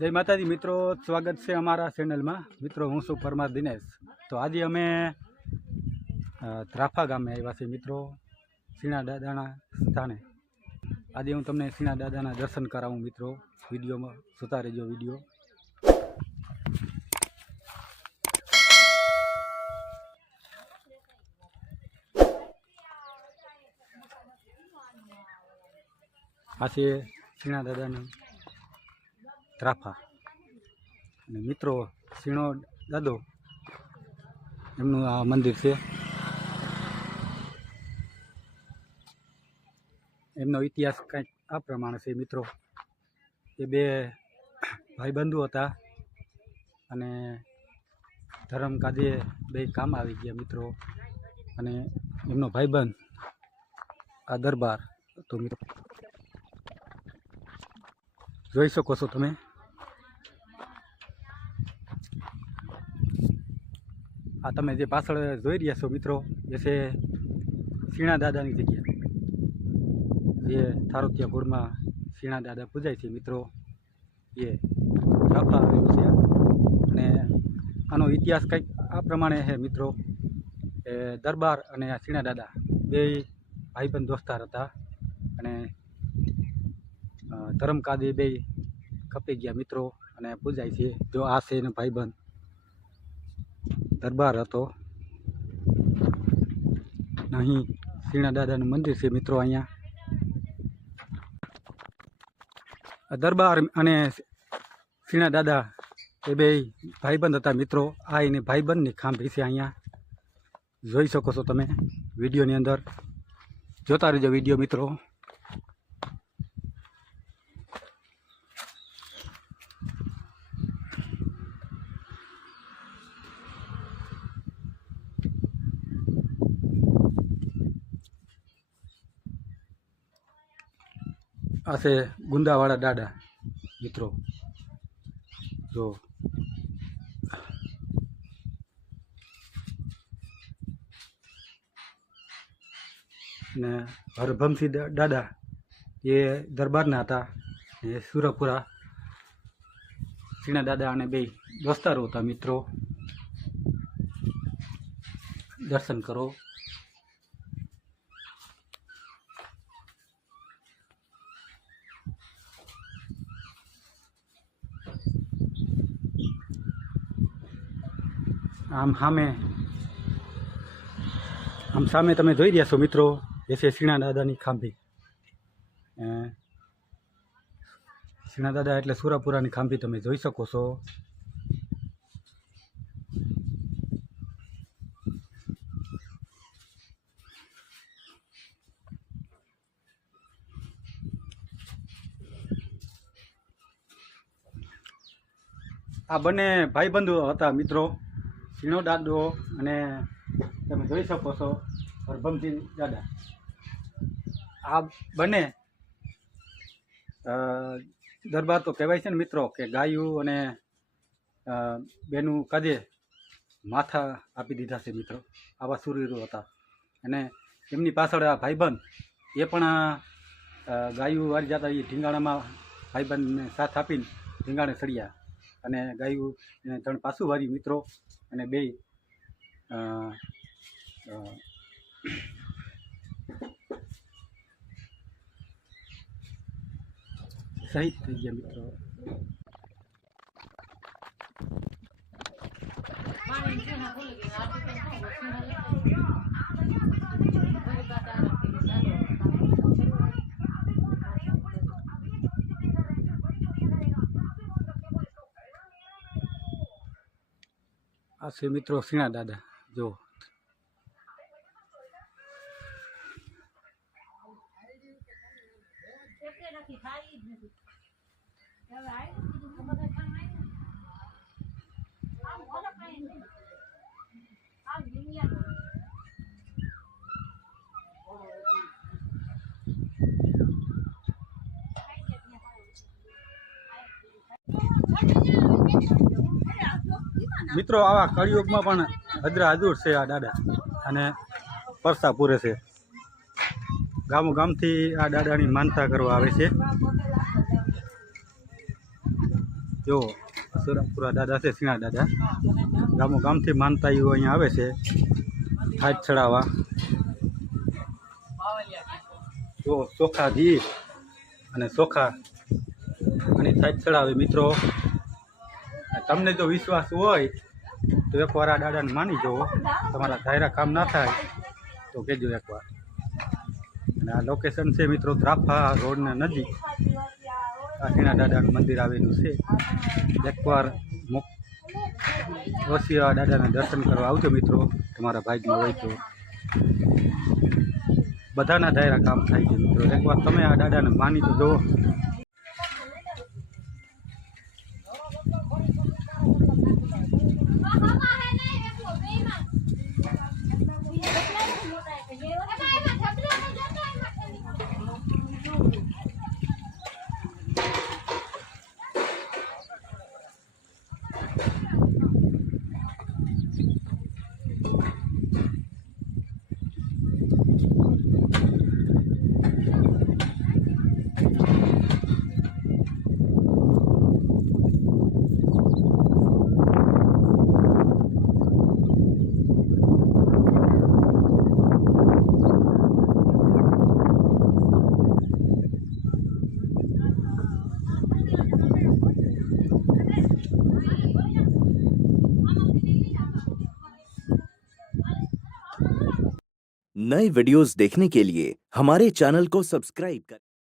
जय माताजी मित्रों, स्वागत है अमरा चेनल में। मित्रों हूँ छूं परमार दिनेश। तो आज अमे ત્રાફા गामे आव्या छे मित्रों, सीणा दादाना स्थाने। आज हूँ तमने सीणा दादाना दर्शन करावूँ मित्रों। विडियो में जोता रहेजो विडियो। आ छे सीणा दादानी ત્રાફા। અને મિત્રો સીણો દાદો એમનું આ મંદિર છે। એમનો ઇતિહાસ કંઈક આ પ્રમાણે છે મિત્રો કે બે ભાઈબંધુ હતા અને ધર્મ કાજે બે કામ આવી ગયા મિત્રો। અને એમનો ભાઈબંધ આ દરબાર તો મિત્રો જોઈ શકો છો તમે। आ तमे जे पाछळ जोई रह्या छो मित्रों, ए छे सीणा दादानी जग्या। जे थारोतिया में सीणा दादा पूजाय छे मित्रों। ये ત્રાફા आवेलो छे अने आनो इतिहास कंईक आ प्रमाणे है मित्रों के दरबार अने सीणा दादा बे भाईबंध दोस्तार हता अने धर्म कादे बे कपी गया मित्रों अने पूजाय छे। जो आ छे एनो भाईबंध दरबार हतो। नहीं सीणा दादानु मंदिर से मित्रों। अहींया दरबार अने सीणा दादा ए बे भाईबंध हता मित्रों। आ एनी भाईबंधनी खांभी छे। अहींया जोई शको छो तमे विडियोनी अंदर। जोता रहेजो विडियो मित्रों। आ से गुंदावाड़ा दादा मित्रों। जो ने हरभमसिंह दादा ये दरबार ना था। ये सुरपुरा सीणा दादा ने बे दोस्तारो था मित्रों। दर्शन करो। आम सामे तमे जोई रह्या छो मित्रों। ए छे सीणा दादानी खांभी। सीणा दादा एटले सुरापुरानी खांभी तमे जोई शको छो। आ बने भाईबंधु हता मित्रों, सीणो दादो अने तमे जोई शको छो हरभमसिंह दादा। आ बने दरबार तो कहेवाय छे ने मित्रों के गायु अने बेनु काजे माथा आपी दीधा छे मित्रों। आवा शूरवीरो हता अने एमनी पाछळ आ भाईबंध ए पण गायु वारी जाता ए ढींगाणामां भाईबंधने साथ आपीने ढींगाणे चड़्या अने गायु जण पाछुं वार्युं मित्रों। अने बे शहीद थई गया मित्रों। आ छे मित्रों सीणा दादा। जो मित्रों आवा कलियुग में पण हजरा हजूर से आ दादा अने परसा पूरे से। गामो गामथी आ दादानी मानता करवा आवे छे। જો સુરપુરા દાદા છે, સીણા દાદા ગામો ગામથી માનતાઈઓ અહીંયા આવે છે હાથ ચડાવવા. જો ચોખા ઘી અને ચોખા અને થાજ ચડાવે મિત્રો. તમને જો વિશ્વાસ હોય તો એકવાર આ દાદાને માની જુઓ. તમારા ધાયરા કામ ના થાય તો કહેજો એકવાર. અને આ લોકેશન છે મિત્રો ત્રાફા રોડના નજીક આ સીણા દાદાનું મંદિર આવેલું છે. એકવાર ઓસિયા દાદાના દર્શન કરવા આવજો મિત્રો. તમારા ભાગમાં હોય તો બધાના ધાયરા કામ થાય છે મિત્રો. એકવાર તમે આ દાદાને માની તો જુઓ. नए वीडियोस देखने के लिए हमारे चैनल को सब्सक्राइब करें.